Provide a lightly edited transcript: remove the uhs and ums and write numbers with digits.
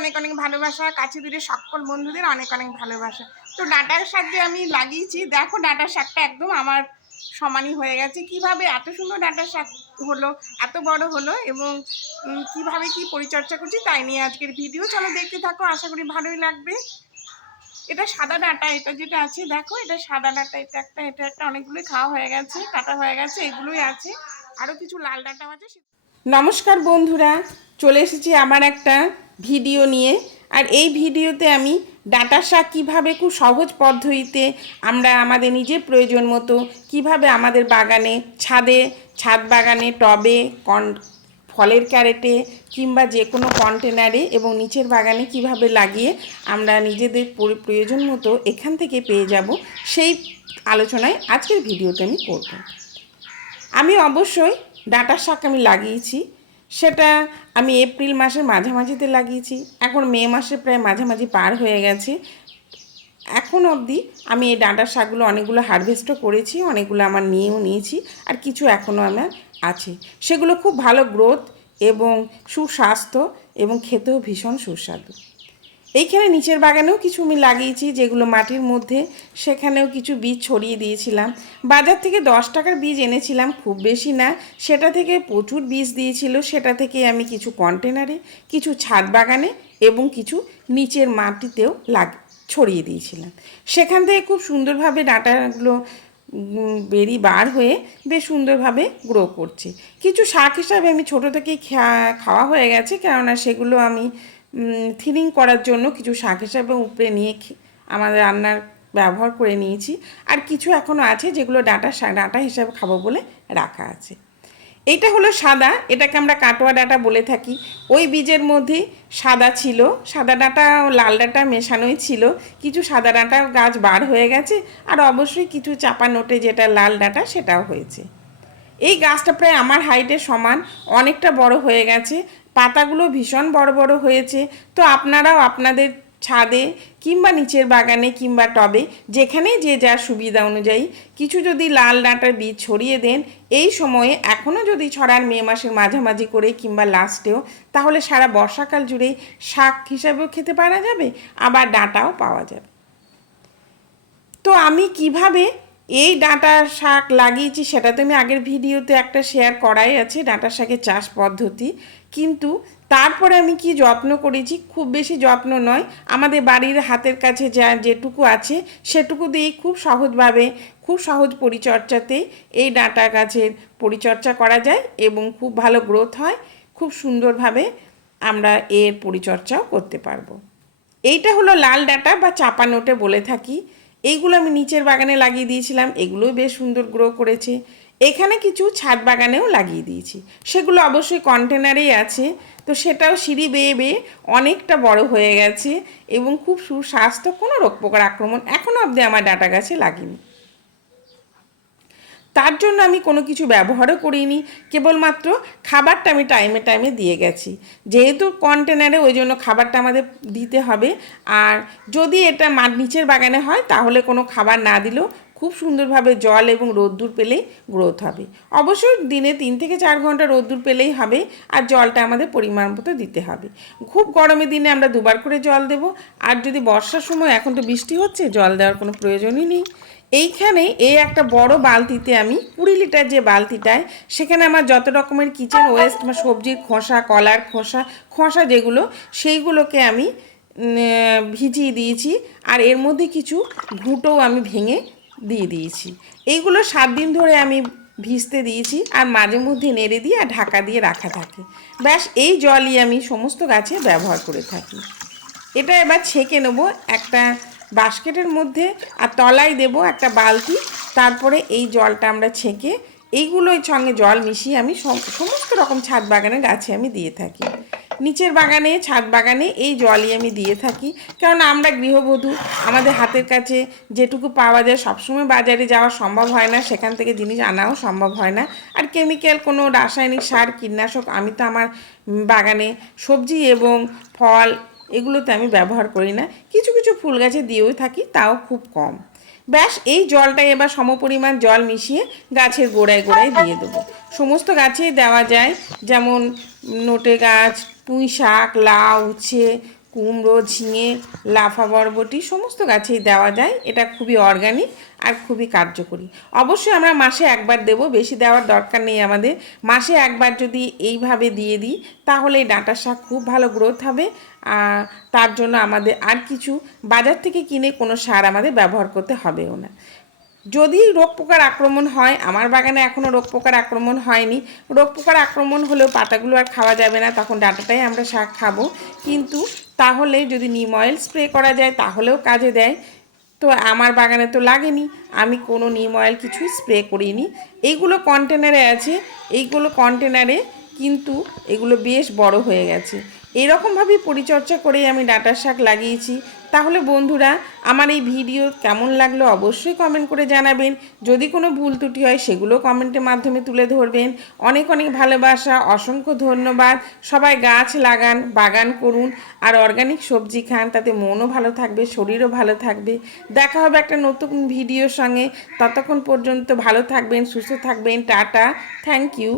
অনেক অনেক ভালোবাসা, কাছে দূরে সকল বন্ধুদের অনেক অনেক ভালোবাসা। তো ডাঁটার শাক যে আমি লাগিয়েছি, দেখো ডাঁটার শাকটা একদম আমার সমানই হয়ে গেছে। কিভাবে এত সুন্দর ডাঁটার শাক হলো, এত বড় হলো, এবং কিভাবে কি পরিচর্যা করছি তাই নিয়ে আজকের ভিডিও। চলো দেখতে থাকো, আশা করি ভালোই লাগবে। এটা সাদা ডাঁটা, এটা যেটা আছে দেখো, এটা সাদা ডাঁটা, এটা একটা অনেকগুলোই খাওয়া হয়ে গেছে, কাটা হয়ে গেছে, এগুলোই আছে, আরও কিছু লাল ডাঁটাও আছে। নমস্কার বন্ধুরা, চলে এসেছি আমার একটা ভিডিও নিয়ে। আর এই ভিডিওতে আমি ডাঁটার শাক কীভাবে খুব সহজ পদ্ধতিতে আমরা আমাদের নিজের প্রয়োজন মতো কীভাবে আমাদের বাগানে, ছাদ বাগানে, টবে, ফলের ক্যারেটে কিংবা যে কোনো কন্টেনারে এবং নিচের বাগানে কিভাবে লাগিয়ে আমরা নিজেদের প্রয়োজন মতো এখান থেকে পেয়ে যাব, সেই আলোচনায় আজকের ভিডিওতে আমি করব। আমি অবশ্যই ডাঁটার শাক আমি লাগিয়েছি, সেটা আমি এপ্রিল মাসের মাঝামাঝিতে লাগিয়েছি। এখন মে মাসে প্রায় মাঝামাঝি পার হয়ে গেছে। এখন অবধি আমি এই ডাঁটার শাকগুলো অনেকগুলো হারভেস্টও করেছি, অনেকগুলো আমার নিয়েও নিয়েছি, আর কিছু এখনও আমার আছে। সেগুলো খুব ভালো গ্রোথ এবং সুস্বাস্থ্য এবং খেতেও ভীষণ সুস্বাদু। এইখানে নিচের বাগানেও কিছু আমি লাগিয়েছি, যেগুলো মাটির মধ্যে, সেখানেও কিছু বীজ ছড়িয়ে দিয়েছিলাম। বাজার থেকে 10 টাকার বীজ এনেছিলাম, খুব বেশি না, সেটা থেকে প্রচুর বীজ দিয়েছিল। সেটা থেকে আমি কিছু কন্টেনারে, কিছু ছাদ বাগানে এবং কিছু নিচের মাটিতেও ছড়িয়ে দিয়েছিলাম। সেখান থেকে খুব সুন্দরভাবে ডাঁটাগুলো বার হয়ে বেশ সুন্দরভাবে গ্রো করছে। কিছু শাক হিসাবে আমি ছোটো থেকেই খাওয়া হয়ে গেছে, কেননা সেগুলো আমি থিনিং করার জন্য কিছু শাক হিসাবে উপরে নিয়ে আমাদের রান্নার ব্যবহার করে নিয়েছি। আর কিছু এখনও আছে যেগুলো ডাঁটা হিসাবে খাবো বলে রাখা আছে। এইটা হলো সাদা, এটাকে আমরা কাটোয়া ডাঁটা বলে থাকি। ওই বীজের মধ্যে সাদা ছিল, সাদা ডাঁটা ও লাল ডাঁটা মেশানোই ছিল। কিছু সাদা ডাঁটা গাছ বার হয়ে গেছে, আর অবশ্যই কিছু চাপা নোটে যেটা লাল ডাঁটা সেটাও হয়েছে। এই গাছটা প্রায় আমার হাইটের সমান, অনেকটা বড় হয়ে গেছে, পাতাগুলো ভীষণ বড় বড় হয়েছে। তো আপনারাও আপনাদের ছাদে কিংবা নিচের বাগানে কিংবা টবে, যেখানেই যে যার সুবিধা অনুযায়ী কিছু যদি লাল ডাঁটার বীজ ছড়িয়ে দেন, এই সময়ে এখনও যদি ছড়ান মে মাসের মাঝামাঝি করে কিংবা লাস্টেও, তাহলে সারা বর্ষাকাল জুড়েই শাক হিসাবেও খেতে পারা যাবে, আবার ডাঁটাও পাওয়া যাবে। তো আমি কিভাবে এই ডাঁটার শাক লাগিয়েছি সেটা তো আমি আগের ভিডিওতে একটা শেয়ার করাই আছে, ডাঁটার শাকের চাষ পদ্ধতি। কিন্তু তারপরে আমি কি যত্ন করেছি, খুব বেশি যত্ন নয়, আমাদের বাড়ির হাতের কাছে যেটুকু আছে সেটুকু দিয়েই খুব সহজভাবে, খুব সহজ পরিচর্যাতেই এই ডাঁটা গাছের পরিচর্যা করা যায় এবং খুব ভালো গ্রোথ হয়। খুব সুন্দরভাবে আমরা এর পরিচর্যাও করতে পারবো। এইটা হলো লাল ডাঁটা বা চাপা নোটে বলে থাকি। এইগুলো আমি নিচের বাগানে লাগিয়ে দিয়েছিলাম, এগুলোও বেশ সুন্দর গ্রো করেছে। এখানে কিছু ছাদ বাগানেও লাগিয়ে দিয়েছি, সেগুলো অবশ্যই কন্টেনারেই আছে। তো সেটাও সিঁড়ি বেয়ে বেয়ে অনেকটা বড় হয়ে গেছে এবং খুব সুস্বাস্থ্য, কোনো রোগ পোকার আক্রমণ এখনও অবধি আমার ডাঁটা গাছে লাগেনি। তার জন্য আমি কোনো কিছু ব্যবহারও করিনি, কেবলমাত্র খাবারটা আমি টাইমে টাইমে দিয়ে গেছি। যেহেতু কন্টেনারে, ওই জন্য খাবারটা আমাদের দিতে হবে। আর যদি এটা নিচের বাগানে হয় তাহলে কোনো খাবার না দিলেও খুব সুন্দরভাবে জল এবং রোদ্দুর পেলেই গ্রোথ হবে। অবশ্যই দিনে 3 থেকে 4 ঘন্টা রোদ্দুর পেলেই হবে, আর জলটা আমাদের পরিমাণ মতো দিতে হবে। খুব গরমের দিনে আমরা 2বার করে জল দেব, আর যদি বর্ষার সময়, এখন তো বৃষ্টি হচ্ছে, জল দেওয়ার কোনো প্রয়োজনই নেই। এইখানে এই একটা বড় বালতিতে আমি 20 লিটার যে বালতিটায়, সেখানে আমার যত রকমের কিচেন ওয়েস্ট বা সবজির খোসা, কলার খোসা যেগুলো, সেইগুলোকে আমি ভিজিয়ে দিয়েছি। আর এর মধ্যে কিছু ঘুঁটোও আমি ভেঙে দিয়ে দিয়েছি। এইগুলো 7 দিন ধরে আমি ভিজতে দিয়েছি, আর মাঝে মধ্যে নেড়ে দিয়ে আর ঢাকা দিয়ে রাখা থাকে। ব্যাস এই জলই আমি সমস্ত গাছে ব্যবহার করে থাকি। এটা এবার ছেঁকে নেব একটা বাস্কেটের মধ্যে, আর তলায় দেব একটা বালতি। তারপরে এই জলটা আমরা ছেঁকে এইগুলোর সঙ্গে জল মিশিয়ে আমি সমস্ত রকম ছাদ বাগানে গাছে আমি দিয়ে থাকি। নিচের বাগানে, ছাদ বাগানে এই জলই আমি দিয়ে থাকি, কারণ আমরা গৃহবধূ, আমাদের হাতের কাছে যেটুকু পাওয়া যায়, সবসময় বাজারে যাওয়া সম্ভব হয় না, সেখান থেকে জিনিস আনাও সম্ভব হয় না। আর কেমিক্যাল, কোনো রাসায়নিক সার, কীটনাশক আমি তো আমার বাগানে সবজি এবং ফল এগুলোতে আমি ব্যবহার করি না। কিছু কিছু ফুল গাছে দিয়েও থাকি, তাও খুব কম। ব্যাস এই জলটাই এবার সমপরিমাণ জল মিশিয়ে গাছের গোড়ায় গোড়ায় দিয়ে দেবো। সমস্ত গাছেই দেওয়া যায়, যেমন নোটে গাছ, পুঁই শাক, লাউ, উচ্ছে, কুমড়ো, ঝিঙে, লাফা বরবটি সমস্ত গাছেই দেওয়া যায়। এটা খুবই অর্গানিক আর খুবই কার্যকরী। অবশ্যই আমরা মাসে একবার দেব, বেশি দেওয়ার দরকার নেই আমাদের। মাসে একবার যদি এইভাবে দিয়ে দিই তাহলে এই ডাঁটার শাক খুব ভালো গ্রোথ হবে। তার জন্য আমাদের আর কিছু বাজার থেকে কিনে কোনো সার আমাদের ব্যবহার করতে হবেও না। যদি রোগ পোকার আক্রমণ হয়, আমার বাগানে এখনও রোগ পোকার আক্রমণ হয়নি। রোগ পোকার আক্রমণ হলেও পাতাগুলো আর খাওয়া যাবে না, তখন ডাঁটাটাই আমরা শাক খাবো। কিন্তু তাহলে যদি নিম অয়েল স্প্রে করা যায় তাহলেও কাজে দেয়। তো আমার বাগানে তো লাগেনি, আমি কোনো নিম অয়েল কিছুই স্প্রে করিনি। এইগুলো কন্টেনারে আছে, এইগুলো কন্টেনারে কিন্তু এগুলো বেশ বড় হয়ে গেছে। এরকমভাবেই পরিচর্যা করেই আমি ডাঁটার শাক লাগিয়েছি। তাহলে বন্ধুরা, আমার এই ভিডিও কেমন লাগলো অবশ্যই কমেন্ট করে জানাবেন। যদি কোনো ভুল ত্রুটি হয় সেগুলো কমেন্টের মাধ্যমে তুলে ধরবেন। অনেক অনেক ভালোবাসা, অসংখ্য ধন্যবাদ। সবাই গাছ লাগান, বাগান করুন আর অর্গানিক সবজি খান, তাতে মনও ভালো থাকবে, শরীরও ভালো থাকবে। দেখা হবে একটা নতুন ভিডিওর সঙ্গে। ততক্ষণ পর্যন্ত ভালো থাকবেন, সুস্থ থাকবেন। Ta ta, thank you.